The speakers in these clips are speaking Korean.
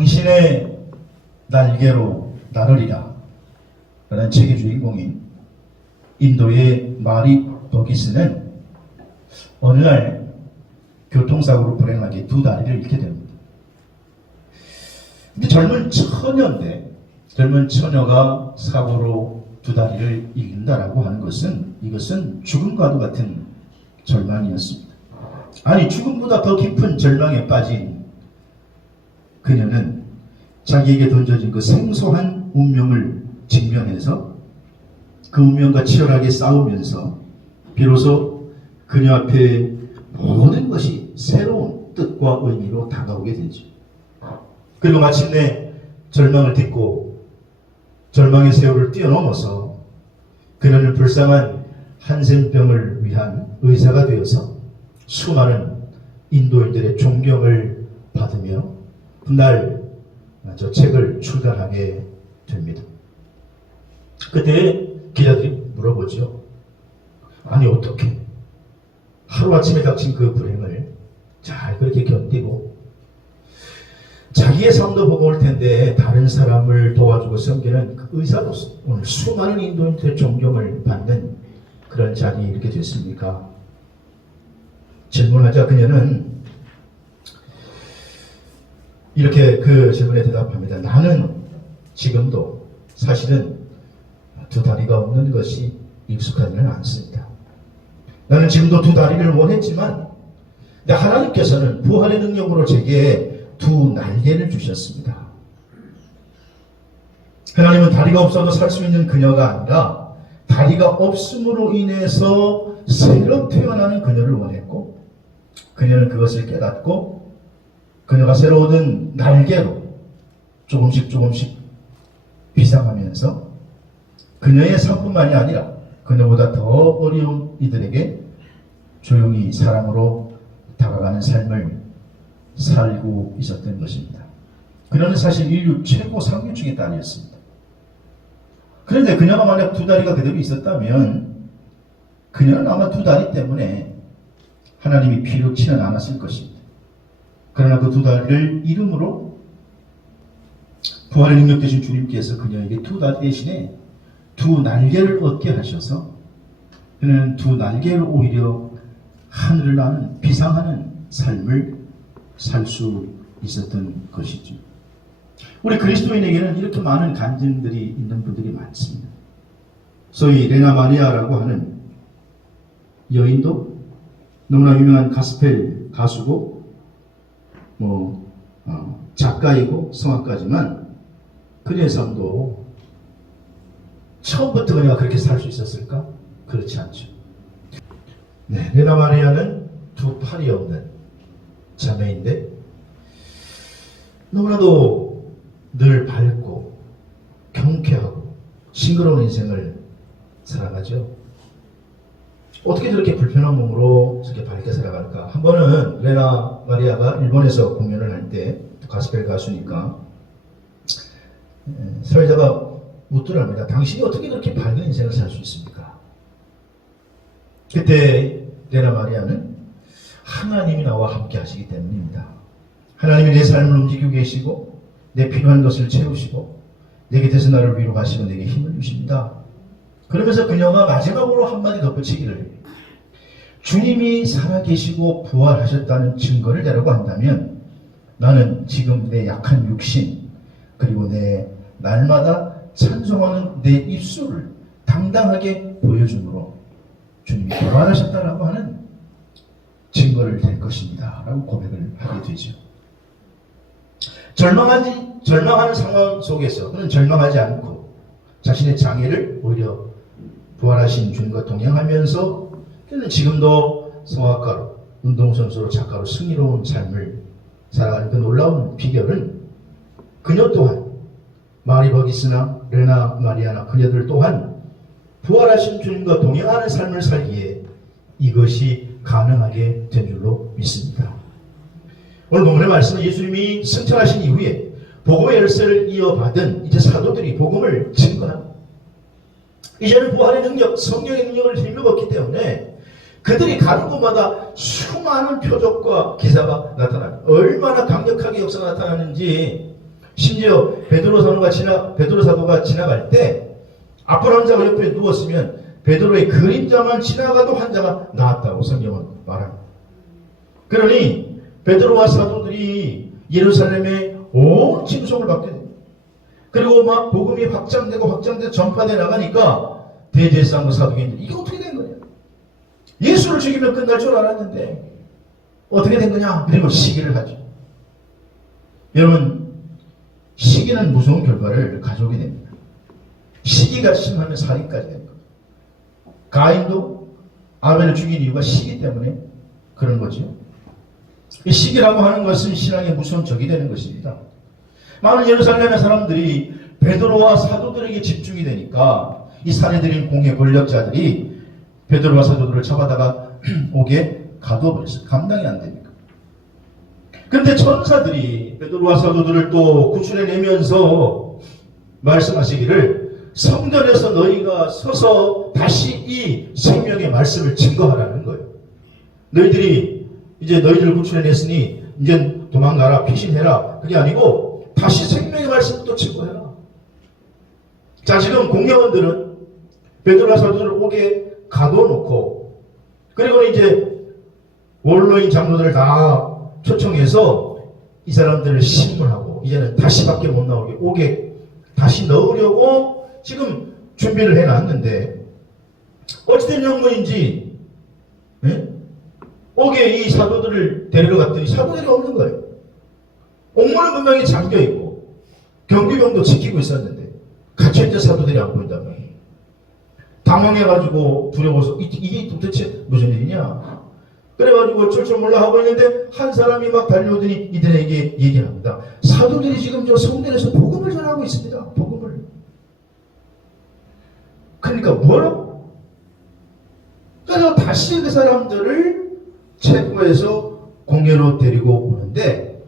당신의 날개로 나르리라 라는 책의 주인공인 인도의 마리 버기스는 어느 날 교통사고로 불행하게 두 다리를 잃게 됩니다. 근데 젊은 처녀가 사고로 두 다리를 잃는다라고 하는 것은 이것은 죽음과도 같은 절망이었습니다. 아니, 죽음보다 더 깊은 절망에 빠진 그녀는 자기에게 던져진 그 생소한 운명을 직면해서 그 운명과 치열하게 싸우면서 비로소 그녀 앞에 모든 것이 새로운 뜻과 의미로 다가오게 되죠. 그리고 마침내 절망을 딛고 절망의 세월을 뛰어넘어서 그녀는 불쌍한 한센병을 위한 의사가 되어서 수많은 인도인들의 존경을 받으며 훗날 저 책을 출간하게 됩니다. 그때 기자들이 물어보죠. 아니, 어떻게 하루아침에 닥친 그 불행을 잘 그렇게 견디고 자기의 삶도 버거울 텐데 다른 사람을 도와주고 섬기는 그 의사로서 오늘 수많은 인도인들의 존경을 받는 그런 자리에 이렇게 됐습니까? 질문하자 그녀는 이렇게 그 질문에 대답합니다. 나는 지금도 사실은 두 다리가 없는 것이 익숙하지는 않습니다. 나는 지금도 두 다리를 원했지만 하나님께서는 부활의 능력으로 제게 두 날개를 주셨습니다. 하나님은 다리가 없어도 살 수 있는 그녀가 아니라 다리가 없음으로 인해서 새로 태어나는 그녀를 원했고 그녀는 그것을 깨닫고 그녀가 새로 얻은 날개로 조금씩 비상하면서 그녀의 삶뿐만이 아니라 그녀보다 더 어려운 이들에게 조용히 사랑으로 다가가는 삶을 살고 있었던 것입니다. 그녀는 사실 인류 최고 상류층의 딸이었습니다. 그런데 그녀가 만약 두 다리가 그대로 있었다면 그녀는 아마 두 다리 때문에 하나님이 피롭지는 않았을 것입니다. 그러나 그 두 다리를 잃음으로 부활의 능력 되신 주님께서 그녀에게 두 다리 대신에 두 날개를 얻게 하셔서 그녀는 두 날개를 오히려 하늘을 나는 비상하는 삶을 살 수 있었던 것이죠. 우리 그리스도인에게는 이렇게 많은 간증들이 있는 분들이 많습니다. 소위 레나 마리아라고 하는 여인도 너무나 유명한 가스펠 가수고 작가이고 성악가지만 그녀의 삶도 처음부터 그녀가 그렇게 살 수 있었을까? 그렇지 않죠. 네, 레나 마리아는 두 팔이 없는 자매인데 너무나도 늘 밝고 경쾌하고 싱그러운 인생을 살아가죠. 어떻게 저렇게 불편한 몸으로 저렇게 밝게 살아갈까? 한 번은 레나 마리아가 일본에서 공연을 할 때 가스펠 가수니까 사회자가 묻더랍니다. 당신이 어떻게 그렇게 밝은 인생을 살 수 있습니까? 그때 레나 마리아는 하나님이 나와 함께 하시기 때문입니다. 하나님이 내 삶을 움직이고 계시고 내 필요한 것을 채우시고 내 곁에서 나를 위로하시고 내게 힘을 주십니다. 그러면서 그녀가 마지막으로 한마디 덧붙이기를 주님이 살아계시고 부활하셨다는 증거를 내라고 한다면 나는 지금 내 약한 육신 그리고 내 날마다 찬송하는 내 입술을 당당하게 보여줌으로 주님이 부활하셨다라고 하는 증거를 댈 것입니다 라고 고백을 하게 되죠. 절망하는 상황 속에서 그는 절망하지 않고 자신의 장애를 오히려 부활하신 주님과 동행하면서 그는 지금도 성악가로 운동선수로 작가로 승리로운 삶을 살아가는 그 놀라운 비결은 그녀 또한 마리 버기스나 레나 마리아나 그녀들 또한 부활하신 주님과 동행하는 삶을 살기에 이것이 가능하게 된 줄로 믿습니다. 오늘 본문의 말씀은 예수님이 승천하신 이후에 복음의 열쇠를 이어받은 이제 사도들이 복음을 증거합니다. 이제는 부활의 능력, 성령의 능력을 힘입었기 때문에 그들이 가는 곳마다 수많은 표적과 기사가 나타납니다. 얼마나 강력하게 역사가 나타나는지 심지어 베드로 사도가 지나갈 때 앞으로 환자가 옆에 누웠으면 베드로의 그림자만 지나가도 환자가 나았다고 성경은 말합니다. 그러니 베드로와 사도들이 예루살렘에 온 칭송을 받게 됩니다. 그리고 막 복음이 확장되고 전파돼 나가니까 대제사장과 사두개인들이 이게 어떻게 된 거냐? 예수를 죽이면 끝날 줄 알았는데 어떻게 된 거냐? 그리고 시기를 하죠. 여러분, 시기는 무서운 결과를 가져오게 됩니다. 시기가 심하면 살인까지 됩니다. 가인도 아벨을 죽인 이유가 시기 때문에 그런 거죠. 이 시기라고 하는 것은 신앙의 무서운 적이 되는 것입니다. 많은 예루살렘의 사람들이 베드로와 사도들에게 집중이 되니까 이 사내들인 공회 권력자들이 베드로와 사도들을 잡아다가 옥에 가두어버렸어요. 감당이 안 되니까. 그런데 천사들이 베드로와 사도들을 또 구출해내면서 말씀하시기를 성전에서 너희가 서서 다시 이 생명의 말씀을 증거하라는 거예요. 너희들이 이제 너희들을 구출해냈으니 이제 도망가라, 피신해라. 그게 아니고 다시 생명의 말씀을 또 증거해라. 자, 지금 공회원들은 베드로와 사도들을 옥에 가둬놓고 그리고 이제 원로인 장로들을 다 초청해서 이 사람들을 신문하고 이제는 다시 밖에 못 나오게 옥에 다시 넣으려고 지금 준비를 해놨는데 어찌된 영문인지 옥에 이 사도들을 데리러 갔더니 사도들이 없는 거예요. 옥문은 분명히 잠겨있고 경비병도 지키고 있었는데 갇혀있는 사도들이 안 보인단 말이에요. 당황해가지고 두려워서 이게 도대체 무슨 일이냐? 그래가지고 어쩔 줄 몰라 하고 있는데 한 사람이 막 달려오더니 이들에게 얘기를 합니다. 사도들이 지금 저 성전에서 복음을 전하고 있습니다. 복음을. 그러니까 뭐라고? 그래서 다시 그 사람들을 체포해서 공회로 데리고 오는데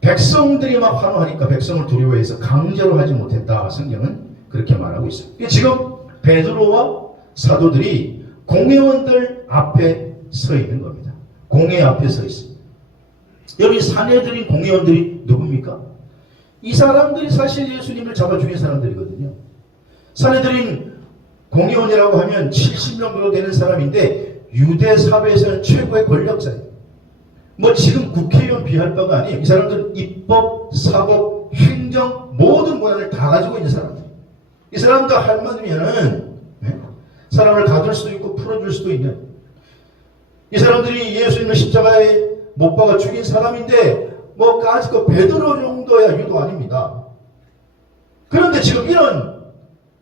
백성들이 막 환호하니까 백성을 두려워해서 강제로 하지 못했다. 성경은 그렇게 말하고 있어요. 지금 베드로와 사도들이 공회원들 앞에 서 있는 겁니다. 공회 앞에 서 있습니다. 여기 사내들인 공회원들이 누굽니까? 이 사람들이 사실 예수님을 잡아 죽인 사람들이거든요. 사내들인 공회원이라고 하면 70명 정도 되는 사람인데 유대 사회에서는 최고의 권력자예요. 뭐 지금 국회의원 비할 바가 아니에요. 이 사람들은 입법, 사법, 행정 모든 권한을 다 가지고 있는 사람들. 이 사람들 할 만하면은 사람을 가둘 수도 있고 풀어줄 수도 있는 이 사람들이 예수님을 십자가에 못 박아 죽인 사람인데 뭐 까짓거 베드로 정도야 유도 아닙니다. 그런데 지금 이런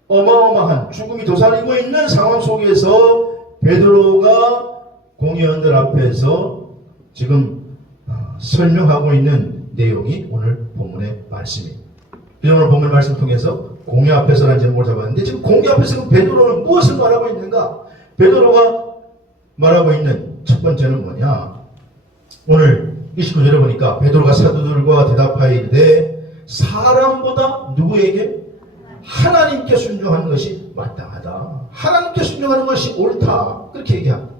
어마어마한 죽음이 도사리고 있는 상황 속에서 베드로가 공회원들 앞에서 지금 설명하고 있는 내용이 오늘 본문의 말씀입니다. 오늘 본문 말씀 통해서 공회 앞에서라는 제목을 잡았는데 지금 공회 앞에서 베드로는 무엇을 말하고 있는가? 베드로가 말하고 있는 첫 번째는 뭐냐? 오늘 29절에 보니까 베드로가 사도들과 대답하여 이르되 사람보다 누구에게? 하나님께 순종하는 것이 마땅하다. 하나님께 순종하는 것이 옳다. 그렇게 얘기합니다.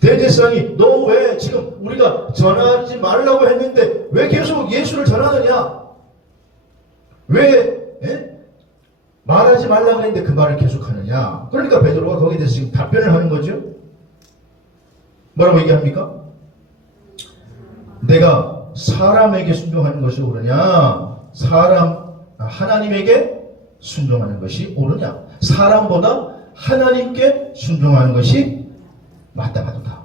대제사장이 너 왜 지금 우리가 전하지 말라고 했는데 왜 계속 예수를 전하느냐? 왜 말하지 말라고 했는데 그 말을 계속하느냐? 그러니까 베드로가 거기에 대해서 지금 답변을 하는 거죠. 뭐라고 얘기합니까? 내가 사람에게 순종하는 것이 옳으냐? 하나님에게 순종하는 것이 옳으냐? 사람보다 하나님께 순종하는 것이 마땅하도다.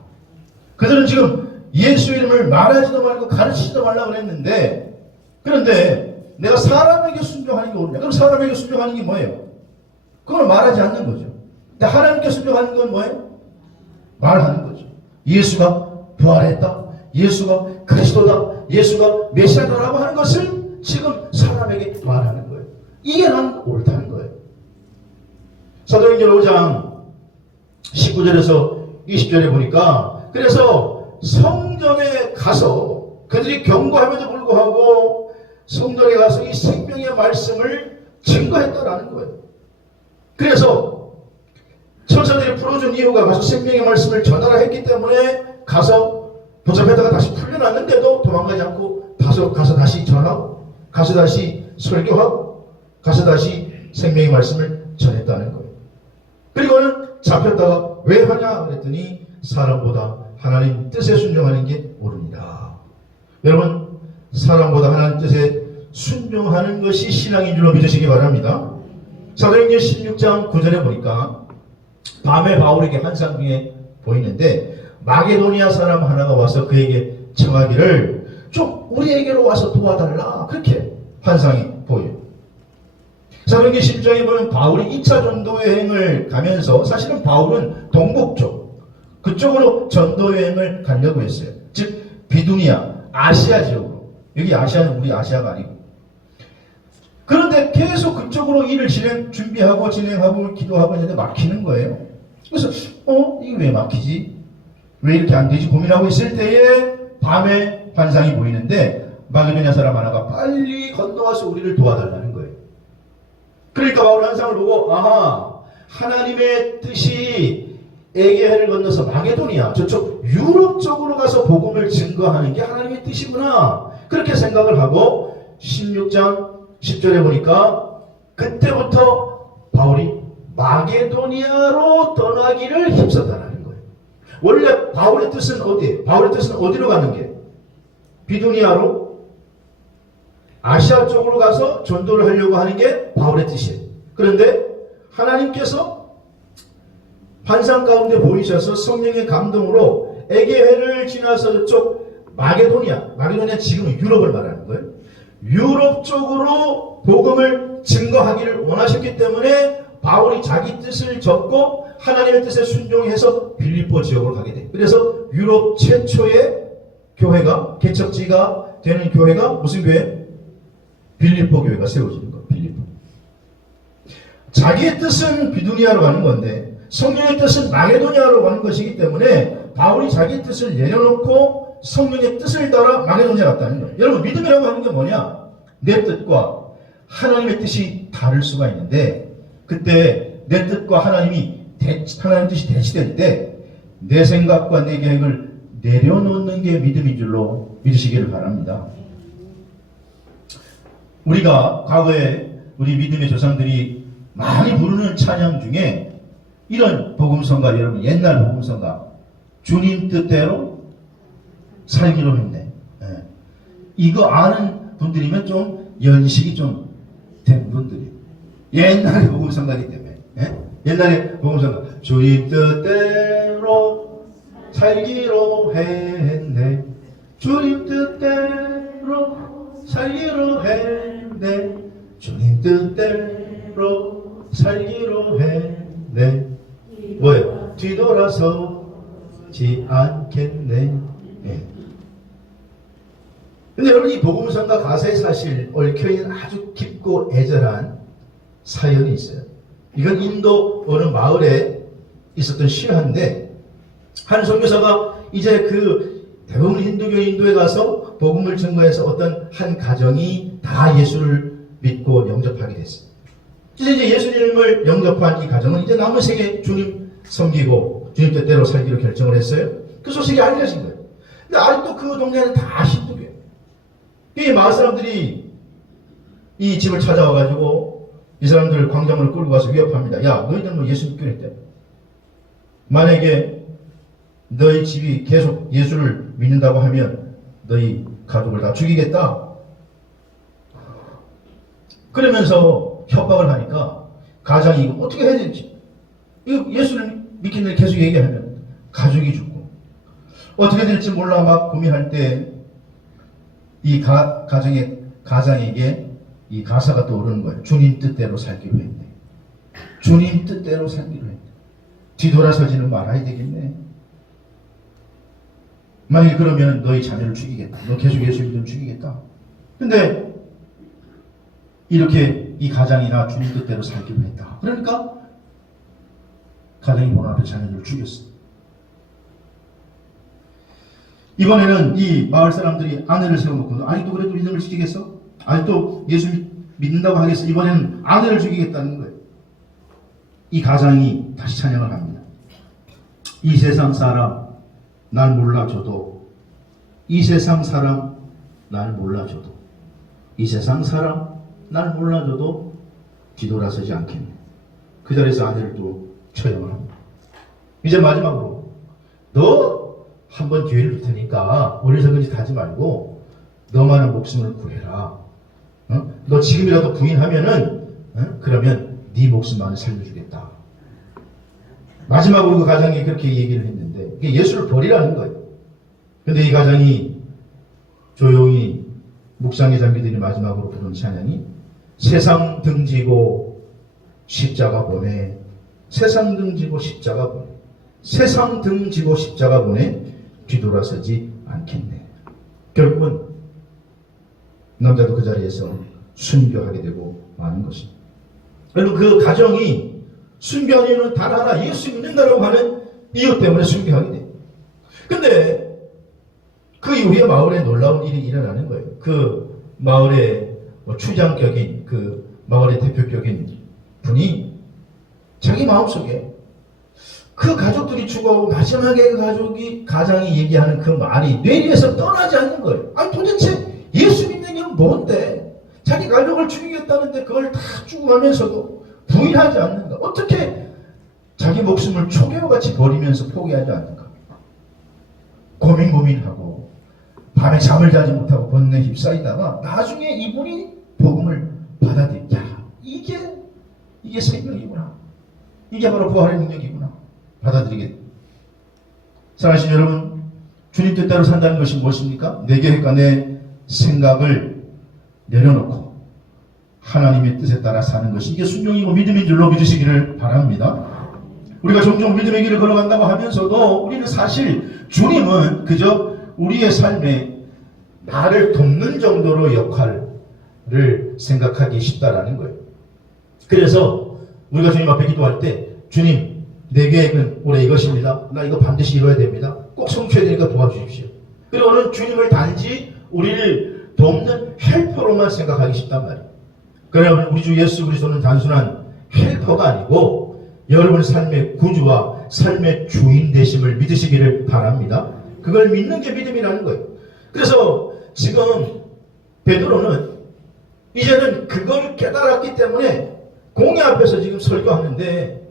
그들은 지금 예수 이름을 말하지도 말고 가르치지도 말라고 했는데 그런데 내가 사람에게 순종하는 게 옳으냐? 그럼 사람에게 순종하는 게 뭐예요? 그걸 말하지 않는 거죠. 근데 하나님께 순종하는 건 뭐예요? 말하는 거죠. 예수가 부활했다. 예수가 그리스도다. 예수가 메시아다라고 하는 것을 지금 사람에게 말하는 거예요. 이게 난 옳다는 거예요. 사도행전 5장 19절에서 20절에 보니까 그래서 성전에 가서 그들이 경고함에도 불구하고 성전에 가서 이 생명의 말씀을 증거했다라는 거예요. 그래서 천사들이 풀어준 이유가 가서 생명의 말씀을 전하라 했기 때문에 가서 붙잡혔다가 다시 풀려났는데도 도망가지 않고 다 가서 다시 전하고, 가서 다시 설교하고, 가서 다시 생명의 말씀을 전했다는 거예요. 그리고는 잡혔다가 왜 하냐 그랬더니 사람보다 하나님 뜻에 순종하는 게 옳으니라. 여러분, 사람보다 하나님 뜻에 순종하는 것이 신앙인 줄로 믿으시기 바랍니다. 사도행전 16장 9절에 보니까 밤에 바울에게 환상 중에 보이는데 마게도니아 사람 하나가 와서 그에게 청하기를 좀 우리에게로 와서 도와달라, 그렇게 환상이 보여요. 사도행전 10장에 보면 바울이 2차 전도 여행을 가면서 사실은 바울은 동북쪽 그쪽으로 전도 여행을 가려고 했어요. 즉 비두니아, 아시아 지역으로. 여기 아시아는 우리 아시아가 아니고. 그런데 계속 그쪽으로 일을 준비하고 진행하고 기도하고 있는데 막히는 거예요. 그래서 이게 왜 막히지? 왜 이렇게 안 되지? 고민하고 있을 때에 밤에 환상이 보이는데 마게도냐 사람 하나가 빨리 건너와서 우리를 도와달라는 거예요. 그러니까 바울 환상을 보고 아하, 하나님의 뜻이 에게해를 건너서 마게도니아 저쪽 유럽 쪽으로 가서 복음을 증거하는 게 하나님의 뜻이구나, 그렇게 생각을 하고 16장 10절에 보니까 그때부터 바울이 마게도니아로 떠나기를 힘썼다는 거예요. 원래 바울의 뜻은 어디예요? 바울의 뜻은 어디로 가는 게? 비두니아로 아시아 쪽으로 가서 전도를 하려고 하는 게 바울의 뜻이에요. 그런데 하나님께서 환상 가운데 보이셔서 성령의 감동으로 에게해를 지나서 저쪽 마게도니아 지금 유럽을 말하는 거예요. 유럽 쪽으로 복음을 증거하기를 원하셨기 때문에 바울이 자기 뜻을 접고 하나님의 뜻에 순종해서 빌립보 지역으로 가게 돼요. 그래서 유럽 최초의 교회가, 개척지가 되는 교회가 무슨 교회? 빌립보 교회가 세워지는 거예요. 빌립보. 자기의 뜻은 비두니아로 가는 건데 성령의 뜻은 마게도니아로 가는 것이기 때문에 바울이 자기 뜻을 내려놓고 성령의 뜻을 따라 마게도니아 갔다는 거예요. 여러분, 믿음이라고 하는 게 뭐냐? 내 뜻과 하나님의 뜻이 다를 수가 있는데 그때 내 뜻과 하나님 뜻이 대치될 때 내 생각과 내 계획을 내려놓는 게 믿음인 줄로 믿으시기를 바랍니다. 우리가 과거에 우리 믿음의 조상들이 많이 부르는 찬양 중에 이런 복음성가, 여러분 옛날 복음성가, 주님 뜻대로 살기로 했네. 이거 아는 분들이면 좀 연식이 좀 된 분들이 옛날에 복음성가이기 때문에 옛날에 복음성가 주님 뜻대로 살기로 했네, 주님 뜻대로 살기로 했네, 주님 뜻대로 살기로 했네. 뭐예요? 뒤돌아서지 않겠네. 근데 여러분, 이 복음성가 가사에 사실 얽혀있는 아주 깊고 애절한 사연이 있어요. 이건 인도 어느 마을에 있었던 실화인데 한 선교사가 이제 대부분 힌두교 인도에 가서 복음을 증거해서 어떤 한 가정이 다 예수를 믿고 영접하게 됐어요. 이제 예수님을 영접한 이 가정은 이제 남은 생에 주님 섬기고 주님 뜻대로 살기로 결정을 했어요. 그 소식이 알려진 거예요. 근데 아직도 그 동네는 다 힌두교예요. 이 마을 사람들이 이 집을 찾아와가지고 이 사람들 광장으로 끌고 가서 위협합니다. 야, 너희들 뭐 예수 믿기로 했대. 만약에 너희 집이 계속 예수를 믿는다고 하면 너희 가족을 다 죽이겠다. 그러면서 협박을 하니까 가장이 이거 어떻게 해야 될지, 이거 예수를 믿기는 계속 얘기하면 가족이 죽고 어떻게 될지 몰라 막 고민할 때 이 가장에게 이 가사가 떠오르는 거예요. 주님 뜻대로 살기로 했네. 주님 뜻대로 살기로 했네. 뒤돌아서지는 말아야 되겠네. 만약에 그러면 너희 자녀를 죽이겠다. 너 계속 예수 믿으면 죽이겠다. 근데 이렇게 이 가장이나 주님 뜻대로 살기로 했다. 그러니까 가장이 보는 앞에 자녀들을 죽였어. 이번에는 이 마을 사람들이 아내를 세워놓고 아직도 그래도 믿음을 지키겠어? 아직도 예수 믿는다고 하겠어? 이번에는 아내를 죽이겠다는 거예요. 이 가장이 다시 찬양을 합니다. 이 세상 사람 날 몰라줘도 이 세상 사람 날 몰라줘도, 이 세상 사람 날 몰라줘도 뒤돌아서지 않겠네. 그 자리에서 아내를 또 처형을 합니다. 이제 마지막으로 너 한 번 기회를 줄 테니까 어리석은 짓 하지 말고 너만의 목숨을 구해라. 너 지금이라도 부인하면은 그러면 네 목숨만을 살려주겠다. 마지막으로 그 가장이 그렇게 얘기를 했는데 이게 예수를 버리라는 거예요. 근데 이 가장이 조용히 묵상의 장비들이 마지막으로 부른 찬양이 세상 등지고 십자가 보내, 세상 등지고 십자가 보내, 세상 등지고 십자가 보내, 뒤돌아서지 않겠네. 결국은 남자도 그 자리에서 순교하게 되고 마는 것입니다. 여러분, 그 가정이 순교한 이유는 단 하나, 예수 믿는다라고 하는 이유 때문에 순교하게 돼요. 근데 그 이후에 마을에 놀라운 일이 일어나는 거예요. 그 마을의 추장격인, 그 마을의 대표격인 분이 자기 마음속에 그 가족들이 죽어가고 마지막에 그 가장이 얘기하는 그 말이 뇌리에서 떠나지 않는 거예요. 아니 도대체 예수 믿는 게 뭔데? 자기 가족을 죽이겠다는데 그걸 다 죽어가면서도 부인하지 않는가? 어떻게 자기 목숨을 초계와같이 버리면서 포기하지 않는가? 고민하고 밤에 잠을 자지 못하고 번뇌에 휩싸이다가 나중에 이분이 복음을 받아들여. 야, 이게 생명이구나. 이게 바로 부활의 능력이구나. 받아들이게. 사랑하시는 여러분, 주님 뜻대로 산다는 것이 무엇입니까? 내 계획과 내 생각을 내려놓고 하나님의 뜻에 따라 사는 것이 이게 순종이고 믿음인 줄로 믿으시기를 바랍니다. 우리가 종종 믿음의 길을 걸어간다고 하면서도 우리는 사실 주님은 그저 우리의 삶에 나를 돕는 정도로 역할을 생각하기 쉽다라는 거예요. 그래서 우리가 주님 앞에 기도할 때 주님, 내 계획은 올해 이것입니다. 나 이거 반드시 이뤄야 됩니다. 꼭 성취해야 되니까 도와주십시오. 그리고는 주님을 단지 우리를 돕는 헬퍼로만 생각하기 쉽단 말이에요. 그러면 우리 주 예수 그리스도는 단순한 헬퍼가 아니고 여러분의 삶의 구주와 삶의 주인 되심을 믿으시기를 바랍니다. 그걸 믿는 게 믿음이라는 거예요. 그래서 지금 베드로는 이제는 그걸 깨달았기 때문에 공회 앞에서 지금 설교하는데,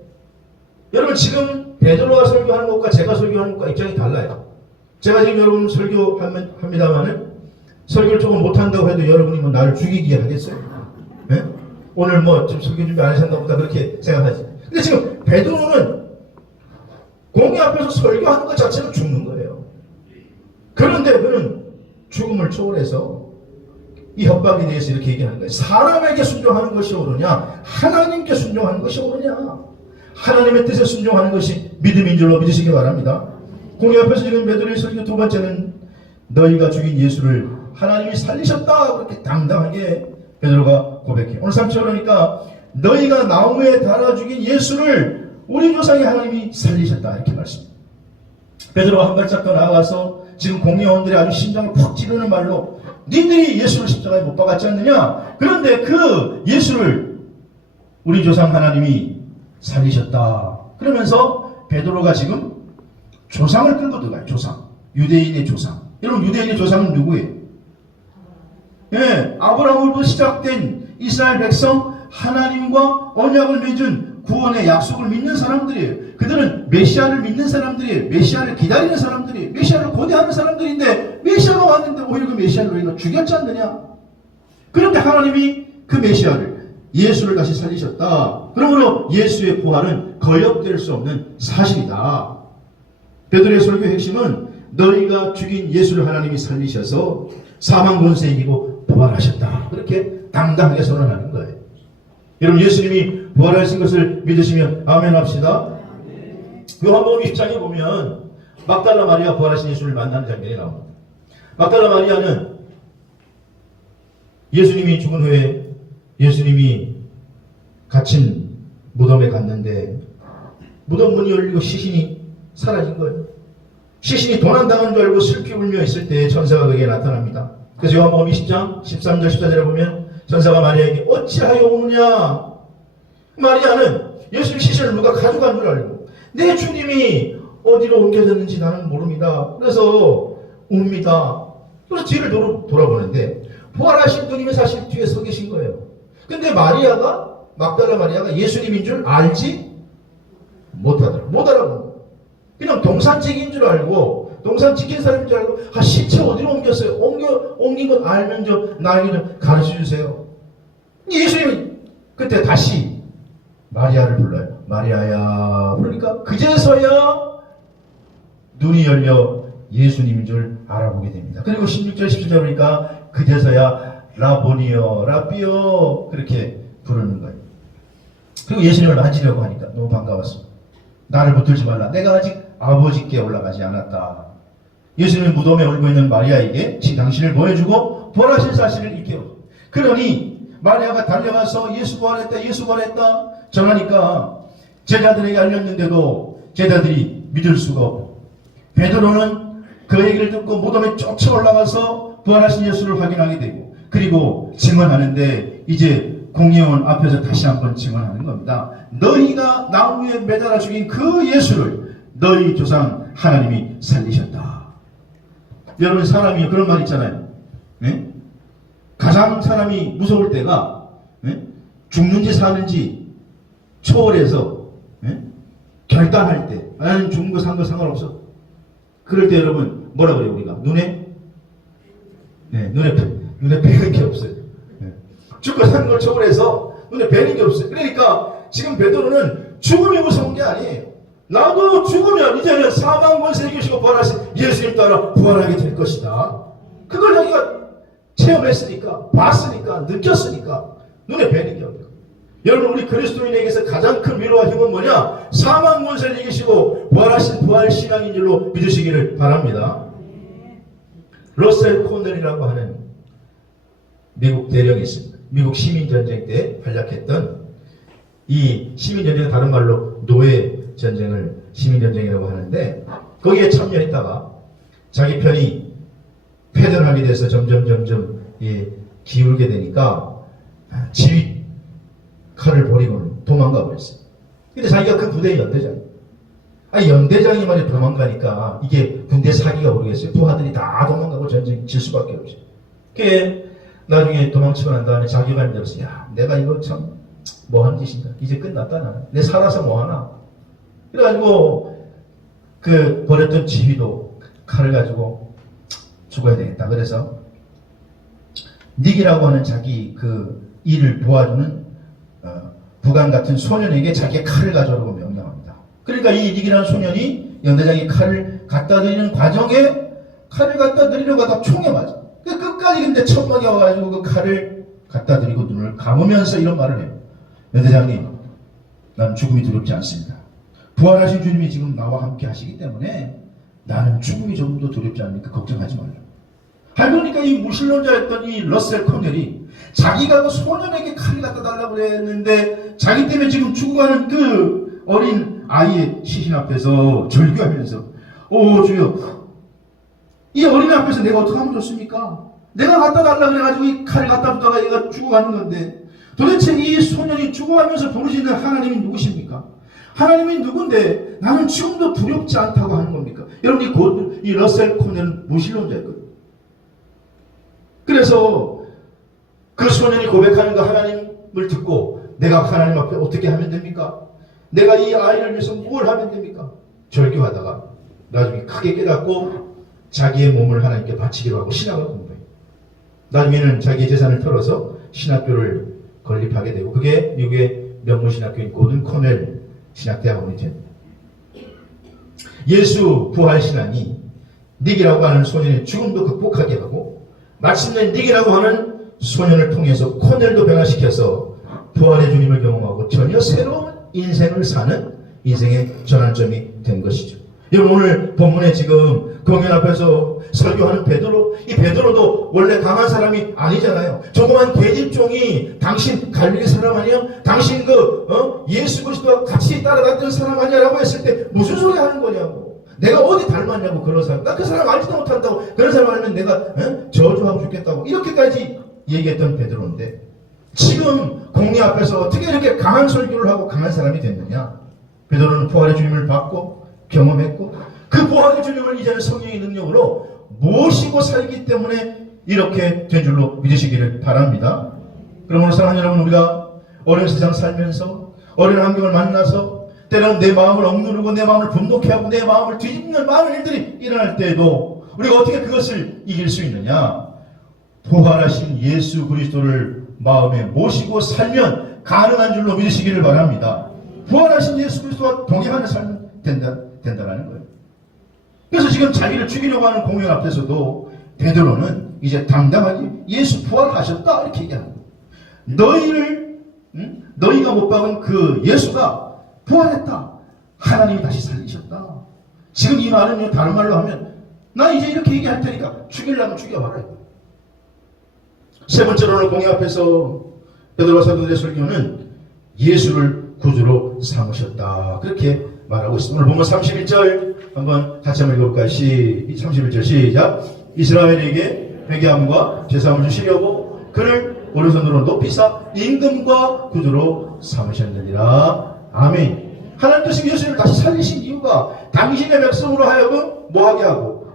여러분 지금 베드로가 설교하는 것과 제가 설교하는 것과 입장이 달라요. 제가 지금 여러분 설교합니다만은 설교를 조금 못한다고 해도 여러분이 뭐 나를 죽이기 하겠어요? 네? 오늘 뭐 좀 설교 준비 안 하셨나 보다 그렇게 생각하지. 근데 지금 베드로는 공회 앞에서 설교하는 것 자체는 죽는 거예요. 그런데 그는 죽음을 초월해서 이 협박에 대해서 이렇게 얘기하는 거예요. 사람에게 순종하는 것이 옳으냐, 하나님께 순종하는 것이 옳으냐. 하나님의 뜻에 순종하는 것이 믿음인 줄로 믿으시기 바랍니다. 공회 앞에서 지금 베드로의 설교 두 번째는 너희가 죽인 예수를 하나님이 살리셨다, 그렇게 당당하게 베드로가 고백해요. 오늘 3절 그러니까 너희가 나무에 달아 죽인 예수를 우리 조상의 하나님이 살리셨다, 이렇게 말씀합니다. 베드로가 한 발짝 더 나아가서 지금 공회원들의 아주 심장을 푹 찌르는 말로 니들이 예수를 십자가에 못 박았지 않느냐? 그런데 그 예수를 우리 조상 하나님이 살리셨다. 그러면서 베드로가 지금 조상을 끌고 들어가요. 조상. 유대인의 조상. 여러분 유대인의 조상은 누구예요? 예, 아브라함으로부터 시작된 이스라엘 백성, 하나님과 언약을 맺은 구원의 약속을 믿는 사람들이에요. 그들은 메시아를 믿는 사람들이에요. 메시아를 기다리는 사람들이에요. 메시아를 고대하는 사람들인데 메시아가 왔는데 오히려 그 메시아를 너희가 죽였지 않느냐? 그런데 하나님이 그 메시아를, 예수를 다시 살리셨다. 그러므로 예수의 부활은 거역될 수 없는 사실이다. 베드로의 설교의 핵심은 너희가 죽인 예수를 하나님이 살리셔서 사망 권세 이기고 부활하셨다. 그렇게 당당하게 선언하는 거예요. 여러분 예수님이 부활하신 것을 믿으시면 아멘 합시다. 요한복음 20장에 보면 막달라 마리아 부활하신 예수를 만나는 장면이 나옵니다. 막달라 마리아는 예수님이 죽은 후에 예수님이 갇힌 무덤에 갔는데 무덤 문이 열리고 시신이 사라진 거예요. 시신이 도난당한 줄 알고 슬피 울며 있을 때 천사가 그에게 나타납니다. 그래서 요한복음 20장 13절 14절에 보면 천사가 마리아에게 어찌하여 우느냐. 마리아는 예수님 시신을 누가 가져간 줄 알고 내 주님이 어디로 옮겨졌는지 나는 모릅니다. 그래서 웁니다. 그래서 뒤를 돌아보는데 부활하신 주님이 사실 뒤에 서 계신 거예요. 근데 막달라 마리아가 예수님인 줄 알지 못하더라. 못 알아본. 그냥 동산지기인 줄 알고, 동산 지킨 사람인 줄 알고, 시체 어디로 옮겼어요? 옮긴 건 알면 나에게 좀 가르쳐 주세요. 예수님이 그때 다시 마리아를 불러요. 마리아야. 그러니까 그제서야 눈이 열려 예수님인 줄 알아보게 됩니다. 그리고 16절, 17절 보니까 그제서야 라보니여, 라비여 그렇게 부르는 거예요. 그리고 예수님을 만지려고 하니까 너무 반가웠어. 나를 붙들지 말라. 내가 아직 아버지께 올라가지 않았다. 예수님이 무덤에 울고 있는 마리아에게 당신을 보여주고 부활하신 사실을 일깨워. 그러니 마리아가 달려가서 예수 부활했다, 예수 부활했다 전하니까 제자들에게 알렸는데도 제자들이 믿을 수가 없고, 베드로는 그 얘기를 듣고 무덤에 쫓아 올라가서 부활하신 예수를 확인하게 되고, 그리고 증언하는데 이제 공예원 앞에서 다시 한번 증언하는 겁니다. 너희가 나무에 매달아 죽인 그 예수를 너희 조상 하나님이 살리셨다. 여러분, 사람이 그런 말 있잖아요. 네? 가장 사람이 무서울 때가 죽는지 사는지 초월해서 결단할 때, 나는 죽은 거 산 거 상관없어. 그럴 때 여러분 뭐라 그래요? 우리가 눈에 뵈는 게 없어요. 죽고 사는 걸 초월해서 눈에 뵈는 게 없어요. 그러니까 지금 베드로는 죽음이 무서운 게 아니에요. 나도 죽으면 이제는 사망 권세 이기시고 부활하신 예수님 따라 부활하게 될 것이다. 그걸 자기가 체험했으니까, 봤으니까, 느꼈으니까 눈에 뵈는 게 없어요. 여러분, 우리 그리스도인에게서 가장 큰 위로와 힘은 뭐냐? 사망 권세를 이기시고 부활하신 부활신앙인 줄로 믿으시기를 바랍니다. 러셀 코넬이라고 하는 미국 대령이 있습니다. 미국 시민전쟁 때 활약했던, 이 시민전쟁은 다른 말로 노예전쟁을 시민전쟁이라고 하는데, 거기에 참여했다가 자기 편이 패전하게 돼서 점점 기울게 되니까 지휘 칼을 버리고는 도망가 버렸어요. 근데 자기가 그 부대의 연대장이에요. 연대장이 말이 도망가니까 이게 군대 사기가 오르겠어요. 부하들이 다 도망가고 전쟁 질 수밖에 없어요. 그게 나중에 도망치고 난 다음에 자기가 힘들었어요. 야, 내가 이거 참 뭐하는 짓인가. 이제 끝났다 나는. 내 살아서 뭐하나. 그래가지고 그 버렸던 지휘도 칼을 가지고 죽어야 되겠다. 그래서 닉이라고 하는 자기 그 일을 도와주는 부관 같은 소년에게 자기의 칼을 가져오라고 명령합니다. 그러니까 이 닉이라는 소년이 연대장이 칼을 갖다 드리는 과정에 칼을 갖다 드리려고 하다 총에 맞아. 끝까지 근데 천막이 와가지고 그 칼을 갖다 드리고 눈을 감으면서 이런 말을 해요. 연대장님, 나는 죽음이 두렵지 않습니다. 부활하신 주님이 지금 나와 함께 하시기 때문에 나는 죽음이 조금도 두렵지 않으니까 걱정하지 말라. 그러니까 이 무신론자였던 이 러셀 코넬이 자기가 그 소년에게 칼을 갖다 달라고 그랬는데, 자기 때문에 지금 죽어가는 그 어린 아이의 시신 앞에서 절규하면서, 주여, 이 어린 앞에서 내가 어떻게 하면 좋습니까? 내가 갖다 달라고 그래가지고 이 칼을 갖다 주다가 얘가 죽어가는 건데, 도대체 이 소년이 죽어가면서 부르시는 하나님이 누구십니까? 하나님이 누군데 나는 지금도 두렵지 않다고 하는 겁니까? 여러분, 이 러셀 코넬은 무신론자였거든요. 그래서 그 소년이 고백하는 그 하나님을 듣고 내가 하나님 앞에 어떻게 하면 됩니까? 내가 이 아이를 위해서 뭘 하면 됩니까? 절규하다가 나중에 크게 깨닫고 자기의 몸을 하나님께 바치기로 하고 신학을 공부해요. 나중에는 자기의 재산을 털어서 신학교를 건립하게 되고, 그게 미국의 명문신학교인 고든 코넬 신학대학원이 됩니다. 예수 부활신앙이 닉이라고 하는 소년의 죽음도 극복하게 하고, 마침내 닉이라고 하는 소년을 통해서 코넬도 변화시켜서 부활의 주님을 경험하고 전혀 새로운 인생을 사는 인생의 전환점이 된 것이죠. 여러분, 오늘 본문에 지금 공연 앞에서 설교하는 베드로, 이 베드로도 원래 강한 사람이 아니잖아요. 조그만 계집종이 당신 갈릴리 사람 아니야? 당신 예수 그리스도와 같이 따라다녔던 사람 아니야라고 했을 때 무슨 소리 하는 거냐고. 내가 어디 닮았냐고. 그런 사람, 나 그 사람 알지도 못한다고. 그런 사람 알면 내가 저주하고 죽겠다고. 이렇게까지 얘기했던 베드로인데, 지금 공리 앞에서 어떻게 이렇게 강한 설교를 하고 강한 사람이 됐느냐? 베드로는 부활의 주님을 받고 경험했고, 그 부활의 주님을 이제는 성령의 능력으로 모시고 살기 때문에 이렇게 된 줄로 믿으시기를 바랍니다. 그럼 오늘 사랑하는 여러분, 우리가 어려운 세상 살면서 어려운 환경을 만나서 때로는 내 마음을 억누르고 내 마음을 분노케 하고 내 마음을 뒤집는 많은 일들이 일어날 때에도 우리가 어떻게 그것을 이길 수 있느냐? 부활하신 예수 그리스도를 마음에 모시고 살면 가능한 줄로 믿으시기를 바랍니다. 부활하신 예수 그리스도와 동행하는 삶은 된다라는 거예요. 그래서 지금 자기를 죽이려고 하는 공연 앞에서도 베드로는 이제 당당하게 예수 부활하셨다 이렇게 얘기합니다. 너희가 못 박은 그 예수가 부활했다. 하나님이 다시 살리셨다. 지금 이 말은 다른 말로 하면 나 이제 이렇게 얘기할 테니까 죽이려면 죽여봐라. 세 번째로는 공회 앞에서 베드로와 사도들의 설교는 예수를 구주로 삼으셨다. 그렇게 말하고 있습니다. 오늘 보면 31절 한번 같이 한번 읽어볼까요? 31절 시작. 이스라엘에게 회개함과 죄사함을 주시려고 그를 오른손으로 높이사 임금과 구주로 삼으셨느니라. 아멘. 하나님께서 예수를 다시 살리신 이유가 당신의 백성으로 하여금 뭐하게 하고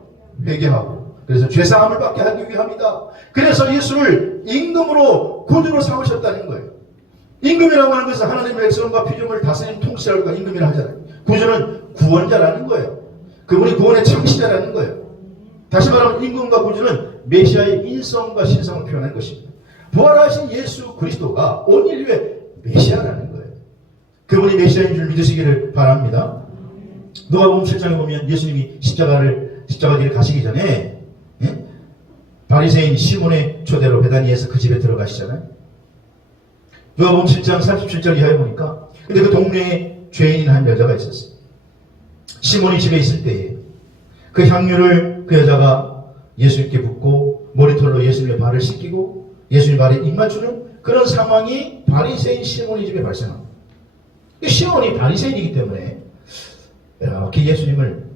회개하고 그래서 죄사함을 받게 하기 위함이다. 그래서 예수를 임금으로 구주로 삼으셨다는 거예요. 임금이라고 하는 것은 하나님의 백성과 피조물 다스림 통치자가 임금이라 하잖아요. 구주는 구원자라는 거예요. 그분이 구원의 창시자라는 거예요. 다시 말하면 임금과 구주는 메시아의 인성과 신성을 표현한 것입니다. 부활하신 예수 그리스도가 온 인류의 메시아라는 거예요. 그분이 메시아인 줄 믿으시기를 바랍니다. 누가복음 7장에 보면 예수님이 십자가길을 가시기 전에 바리새인 시몬의 초대로 베다니에서 그 집에 들어가시잖아요. 누가복음 7장 37절 이하에 보니까 근데 그 동네에 죄인인 한 여자가 있었어요. 시몬이 집에 있을 때에 그 향유를 그 여자가 예수님께 붓고 머리털로 예수님의 발을 씻기고 예수님 발에 입 맞추는 그런 상황이 바리새인 시몬의 집에 발생합니다. 시몬이 바리새인이기 때문에 이렇게 예수님을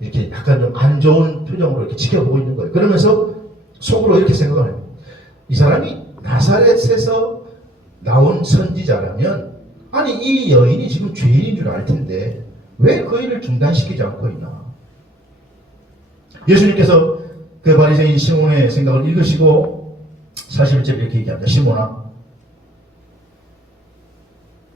이렇게 약간 좀 안 좋은 표정으로 이렇게 지켜보고 있는 거예요. 그러면서 속으로 이렇게 생각을 해요. 이 사람이 나사렛에서 나온 선지자라면 아니 이 여인이 지금 죄인인 줄 알 텐데 왜 그 일을 중단시키지 않고 있나. 예수님께서 그 바리새인 시몬의 생각을 읽으시고 41절에 이렇게 얘기합니다. 시몬아,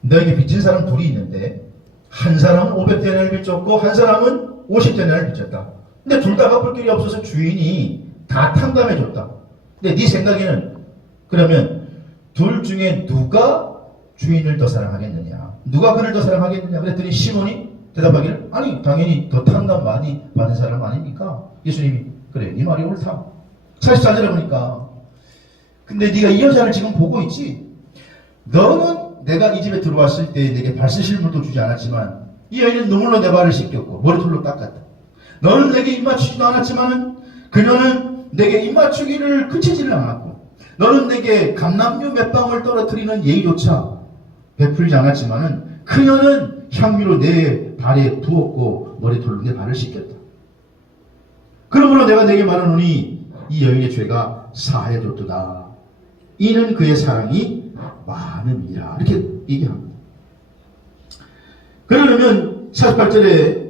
너에게 빚진 사람 둘이 있는데 한 사람은 500데나리를 빚졌고 한 사람은 50데나리를 빚졌다. 근데 둘 다 갚을 길이 없어서 주인이 다 탕감해줬다. 근데 네 생각에는 그러면 둘 중에 누가 주인을 더 사랑하겠느냐? 누가 그를 더 사랑하겠느냐? 그랬더니 시몬이 대답하기를 아니 당연히 더 탕감 많이 받은 사람 아닙니까? 예수님이 그래 네 말이 옳다. 44절에 보니까 근데 네가 이 여자를 지금 보고 있지? 너는 내가 이 집에 들어왔을 때 내게 발 씻을 물도 주지 않았지만 이 여인은 눈물로 내 발을 씻겼고 머리털로 닦았다. 너는 내게 입맞추지도 않았지만 그녀는 내게 입맞추기를 그치지를 않았고 너는 내게 감람유 몇 방울 떨어뜨리는 예의조차 베풀지 않았지만 그녀는 향유로 내 발에 부었고 머리털로 내 발을 씻겼다. 그러므로 내가 내게 말하노니 이 여인의 죄가 사해졌도다. 이는 그의 사랑이 많음이라. 이렇게 얘기합니다. 그러면 48절에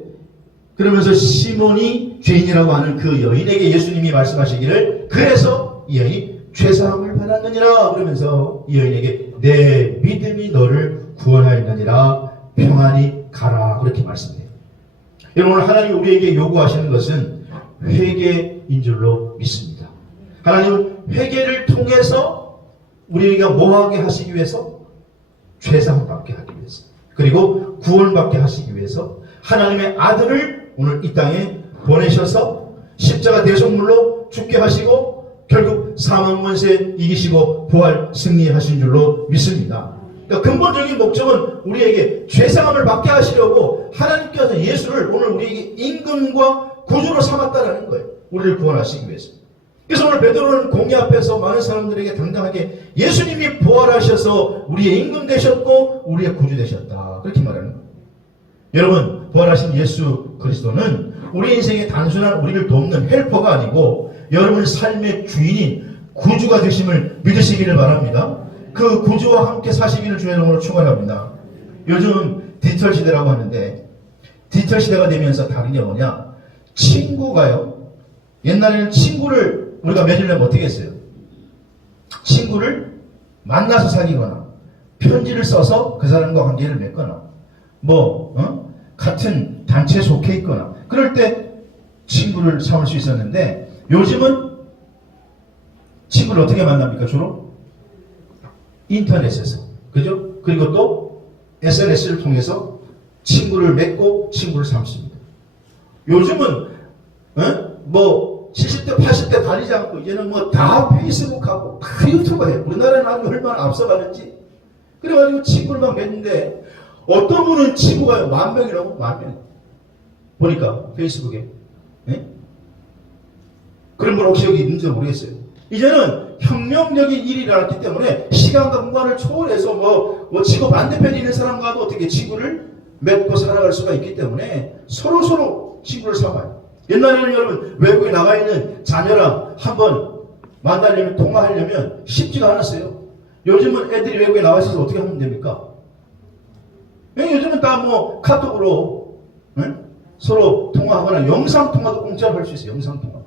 그러면서 시몬이 죄인이라고 하는 그 여인에게 예수님이 말씀하시기를 그래서 이 여인이 죄사함을 받았느니라. 그러면서 이 여인에게 내 믿음이 너를 구원하였느니라. 평안히 가라. 그렇게 말씀해요. 여러분 오늘 하나님이 우리에게 요구하시는 것은 회개인 줄로 믿습니다. 하나님은 회개를 통해서 우리에게 뭐하게 하시기 위해서? 죄사함 받게 하기 위해서 그리고 구원받게 하시기 위해서 하나님의 아들을 오늘 이 땅에 보내셔서 십자가 대속물로 죽게 하시고 결국 사망 권세 이기시고 부활 승리하신 줄로 믿습니다. 그러니까 근본적인 목적은 우리에게 죄사함을 받게 하시려고 하나님께서 예수를 오늘 우리에게 임금과 구주로 삼았다라는 거예요. 우리를 구원하시기 위해서. 그래서 오늘 베드로는 공회 앞에서 많은 사람들에게 당당하게 예수님이 부활하셔서 우리의 임금 되셨고 우리의 구주 되셨다. 그렇게 말하는 거예요. 여러분 부활하신 예수 그리스도는 우리 인생의 단순한 우리를 돕는 헬퍼가 아니고 여러분 삶의 주인인 구주가 되심을 믿으시기를 바랍니다. 그 구주와 함께 사시기를 주의 이름으로 축원합니다. 요즘 디지털 시대라고 하는데 디지털 시대가 되면서 다른 게 뭐냐? 친구가요 옛날에는 친구를 우리가 맺으려면 어떻게 했어요? 친구를 만나서 사귀거나 편지를 써서 그 사람과 관계를 맺거나 같은 단체에 속해 있거나 그럴 때 친구를 삼을 수 있었는데 요즘은 친구를 어떻게 만납니까? 주로 인터넷에서. 그죠? 그리고 또 SNS를 통해서 친구를 맺고 친구를 삼습니다. 요즘은 70대 80대 가리지 않고 이제는 다 페이스북하고 다 유튜브 해요. 우리나라는 아주 얼마나 앞서가는지. 그래가지고 친구를 막 맺는데 어떤 분은 친구가 10,000명이라고 10,000명 보니까 페이스북에. 그런 분 혹시 여기 있는지 모르겠어요. 이제는 혁명적인 일이 일어났기 때문에 시간과 공간을 초월해서 지구 반대편에 있는 사람과도 어떻게 친구를 맺고 살아갈 수가 있기 때문에 서로 친구를 삼아요. 옛날에는 여러분 외국에 나가 있는 자녀랑 한번 만나려면 통화하려면 쉽지가 않았어요. 요즘은 애들이 외국에 나와 있어서 어떻게 하면 됩니까? 요즘은 다 카톡으로 서로 통화하거나 영상통화도 공짜로 할 수 있어요. 영상통화.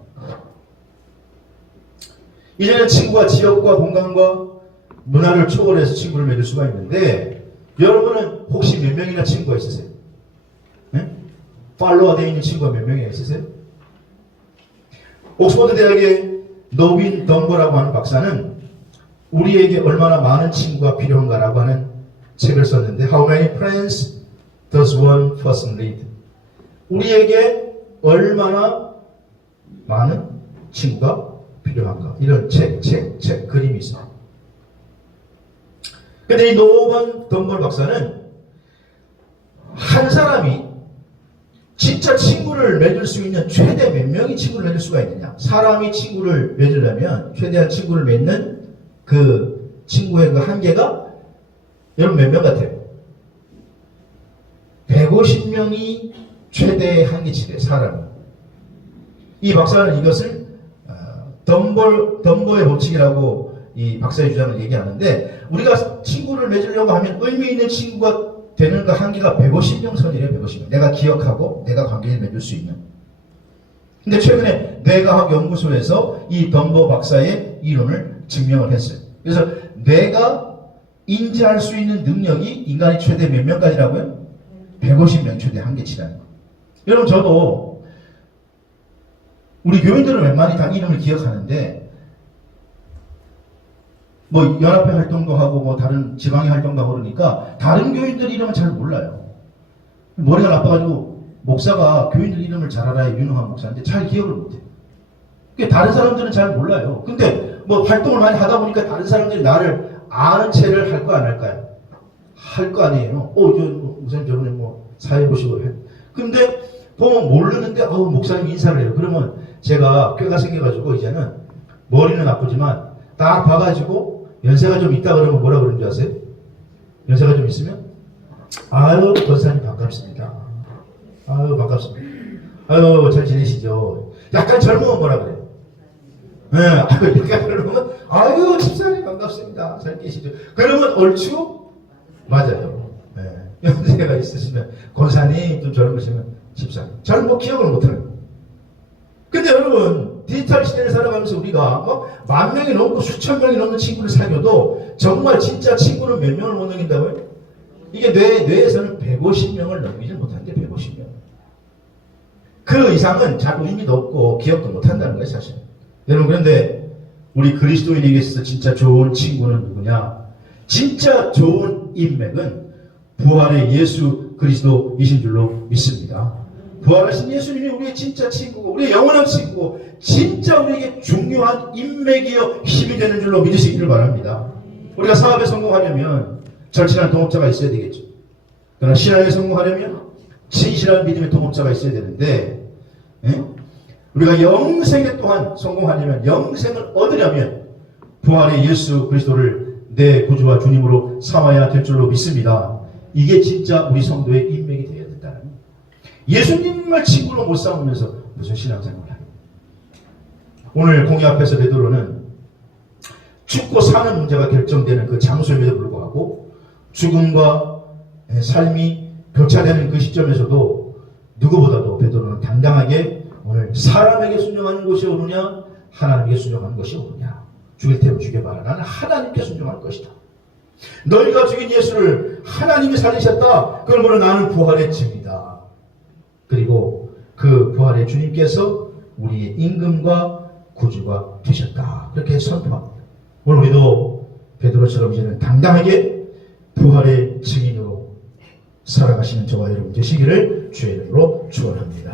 이제는 친구가 지역과 공간과 문화를 초월해서 친구를 맺을 수가 있는데 여러분은 혹시 몇 명이나 친구가 있으세요? 팔로워 되어 있는 친구가 몇 명이나 있으세요? 옥스퍼드 대학의 노빈 덤버라고 하는 박사는 우리에게 얼마나 많은 친구가 필요한가라고 하는 책을 썼는데 How many friends does one person need? 우리에게 얼마나 많은 친구가 필요한가? 이런 책 그림이 있어요. 근데 이 노빈 덤버 박사는 한 사람이 진짜 친구를 맺을 수 있는 최대 몇 명이 친구를 맺을 수가 있느냐? 사람이 친구를 맺으려면 최대한 친구를 맺는 그 친구의 그 한계가 여러분 몇 명 같아요? 150명이 최대의 한계치래요. 사람이. 이 박사는 이것을 덤버의 법칙이라고 이 박사의 주장을 얘기하는데 우리가 친구를 맺으려고 하면 의미 있는 친구가 되는 그 한계가 150명 선이래요. 150명. 내가 기억하고 내가 관계를 맺을 수 있는. 근데 최근에 뇌과학 연구소에서 이 덤버 박사의 이론을 증명을 했어요. 그래서 뇌가 인지할 수 있는 능력이 인간이 최대 몇 명까지라고요? 150명 최대 한계치라는 거. 여러분 저도 우리 교인들은 웬만히 다 이름을 기억하는데 연합회 활동도 하고 다른 지방의 활동도 하고 그러니까 다른 교인들 이름은 잘 몰라요. 머리가 나빠가지고 목사가 교인들 이름을 잘 알아야 유능한 목사인데 잘 기억을 못해요. 다른 사람들은 잘 몰라요. 근데 활동을 많이 하다 보니까 다른 사람들이 나를 아는 체를 할 거 안 할까요? 할 거 아니에요. 목사님 저번에 사회 보시고 해. 근데 보면 모르는데 목사님 인사를 해요. 그러면 제가 꾀가 생겨가지고 이제는 머리는 아프지만 딱 봐가지고 연세가 좀 있다 그러면 뭐라 그러는 줄 아세요? 연세가 좀 있으면 권사님 반갑습니다. 반갑습니다. 잘 지내시죠? 약간 젊으면 뭐라 그래요? 약간 젊으면 집사님 반갑습니다. 잘 계시죠? 그러면 얼추 맞아요. 연세가 있으시면 권사님 좀 젊으시면 집사님. 잘 기억을 못해요. 근데 여러분 디지털 시대를 살아가면서 우리가 10,000명이 넘고 수천 명이 넘는 친구를 사귀어도 정말 진짜 친구는 몇 명을 못 넘긴다고요? 이게 뇌에서는 150명을 넘기지 못하는데 150명. 그 이상은 잘 의미도 없고 기억도 못한다는 거예요 사실. 여러분 그런데 우리 그리스도인에게 있어서 진짜 좋은 친구는 누구냐? 진짜 좋은 인맥은 부활의 예수 그리스도이신 줄로 믿습니다. 부활하신 예수님이 우리의 진짜 친구고 우리의 영원한 친구고 진짜 우리에게 중요한 인맥이요 힘이 되는 줄로 믿으시기를 바랍니다. 우리가 사업에 성공하려면 절친한 동업자가 있어야 되겠죠. 그러나 신앙에 성공하려면 진실한 믿음의 동업자가 있어야 되는데 우리가 영생에 또한 성공하려면 영생을 얻으려면 부활의 예수 그리스도를 내 구주와 주님으로 삼아야 될 줄로 믿습니다. 이게 진짜 우리 성도의 인맥이 되어야 된다는 거예요. 예수님을 친구로 못 삼으면서 무슨 신앙생활을 합니까? 오늘 공의 앞에서 베드로는 죽고 사는 문제가 결정되는 그 장소임에도 불구하고 죽음과 삶이 교차되는 그 시점에서도 누구보다도 베드로는 당당하게 오늘 사람에게 순종하는 것이 옳으냐 하나님께 순종하는 것이 옳으냐. 죽일 테면 죽여봐라. 나는 하나님께 순종할 것이다. 너희가 죽인 예수를 하나님이 살리셨다. 그러므로 나는 부활의 증이다. 그리고 그 부활의 주님께서 우리의 임금과 구주가 되셨다. 그렇게 선포합니다. 오늘 우리도 베드로처럼 이제는 당당하게 부활의 증인으로 살아가시는 저와 여러분 되시기를 주의 이름으로 축원합니다.